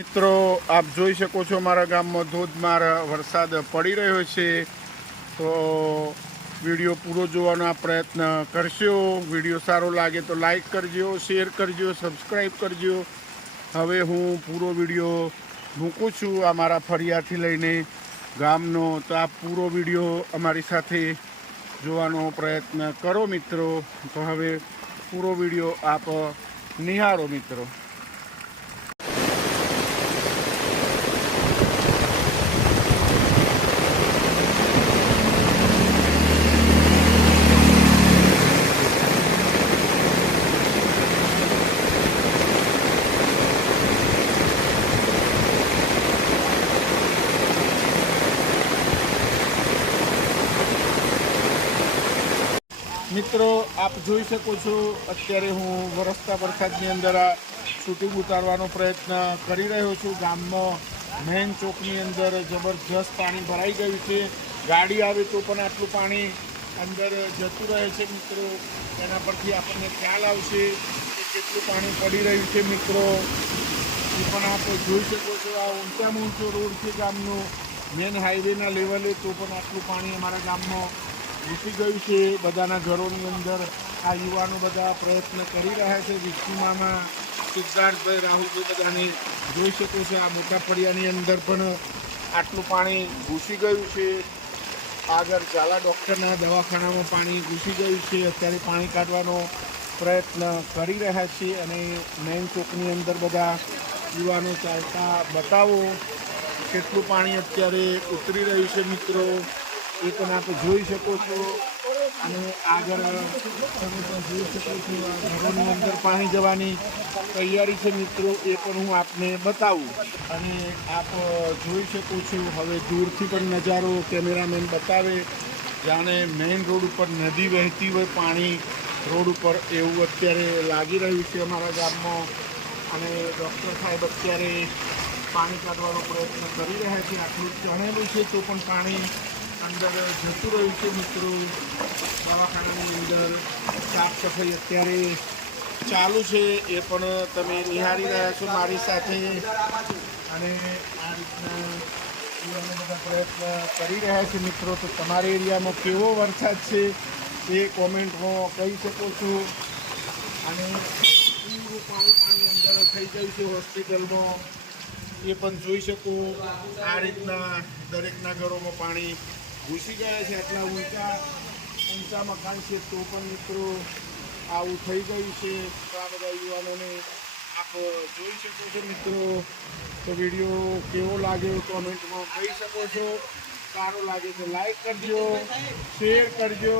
મિત્રો, આપ જોઈ શકો છો મારા ગામમાં ધોધમાર વરસાદ પડી રહ્યો છે. તો વીડિયો પૂરો જોવાનો આ પ્રયત્ન કરશો. વીડિયો સારો લાગે તો લાઈક કરજો, શેર કરજો સબસ્ક્રાઈબ કરજો. હવે હું પૂરો વીડિયો મૂકું છું આ મારા ફરિયાથી લઈને ગામનો. તો આ પૂરો વીડિયો અમારી સાથે જોવાનો પ્રયત્ન કરો મિત્રો. તો હવે પૂરો વીડિયો આપ નિહાળો મિત્રો. મિત્રો, આપ જોઈ શકો છો, અત્યારે હું વરસતા વરસાદની અંદર આ શૂટિંગ ઉતારવાનો પ્રયત્ન કરી રહ્યો છું. ગામમાં મેન ચોકની અંદર જબરજસ્ત પાણી ભરાઈ ગયું છે. ગાડી આવે તો પણ આટલું પાણી અંદર જતું રહે છે મિત્રો. એના પરથી આપણને ખ્યાલ આવશે કે કેટલું પાણી પડી રહ્યું છે મિત્રો. એ પણ આપ જોઈ શકો છો. આ ઊંચામાં ઊંચો રોડ છે ગામનો. મેન હાઈવેના લેવલે તો પણ આટલું પાણી અમારા ગામમાં ઘૂસી ગયું છે. બધાના ઘરોની અંદર આ યુવાનો બધા પ્રયત્ન કરી રહ્યા છે. વિસ્તીમામાં સિદ્ધાર્થભાઈ રાહુલભાઈ બધાને જોઈ શકો છો. આ મોટા ફળિયાની અંદર પણ આટલું પાણી ઘૂસી ગયું છે. આગળ ઝાલા ડૉક્ટરના દવાખાનામાં પાણી ઘૂસી ગયું છે. અત્યારે પાણી કાઢવાનો પ્રયત્ન કરી રહ્યા છે અને મેઇન ચોકની અંદર બધા યુવાનો ચાલતા બતાવો. કેટલું પાણી અત્યારે ઉતરી રહ્યું છે મિત્રો? એ પણ આપ જોઈ શકો છો. અને આગળ તમે પણ જોઈ શકો છો. ઘરોની અંદર પાણી જવાની તૈયારી છે મિત્રો. એ પણ હું આપને બતાવું. અને આપ જોઈ શકો છો. હવે દૂરથી પણ નજારો કેમેરામેન બતાવે. જાણે મેઇન રોડ ઉપર નદી વહેતી હોય, પાણી રોડ ઉપર એવું અત્યારે લાગી રહ્યું છે અમારા ગામમાં. અને ડૉક્ટર સાહેબ અત્યારે પાણી કાઢવાનો પ્રયત્ન કરી રહ્યા છે. આટલું ચણેલું છે. તો પણ પાણી અંદર જતું રહ્યું છે મિત્રો. દવાખાનાની અંદર સાફ સફાઈ અત્યારે ચાલુ છે. એ પણ તમે નિહાળી રહ્યા છો મારી સાથે. અને આ રીતના બધા પ્રયત્ન કરી રહ્યા છે મિત્રો. તો તમારા એરિયામાં કેવો વરસાદ છે એ કોમેન્ટમાં કહી શકો છો. અને પૂરું પાણી પાણી અંદર થઈ ગયું છે હોસ્પિટલમાં. એ પણ જોઈ શકો. આ રીતના દરેકના ઘરોમાં પાણી ઘૂસી ગયા છે આટલા ઊંચા ઊંચા મકાન છે તો પણ મિત્રો આવું થઈ ગયું છે. આ બધા યુવાનોને આપ જોઈ શકો છો મિત્રો. તો વીડિયો કેવો લાગ્યો કોમેન્ટમાં કહી શકો છો. સારો લાગે તો લાઈક કરજો શેર કરજો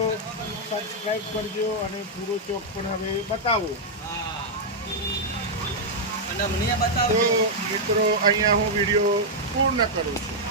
સબસ્ક્રાઈબ કરજો અને પૂરો ચોક પણ હવે બતાવો. અને બતાવો તો મિત્રો અહીંયા હું વીડિયો પૂર્ણ કરું છું.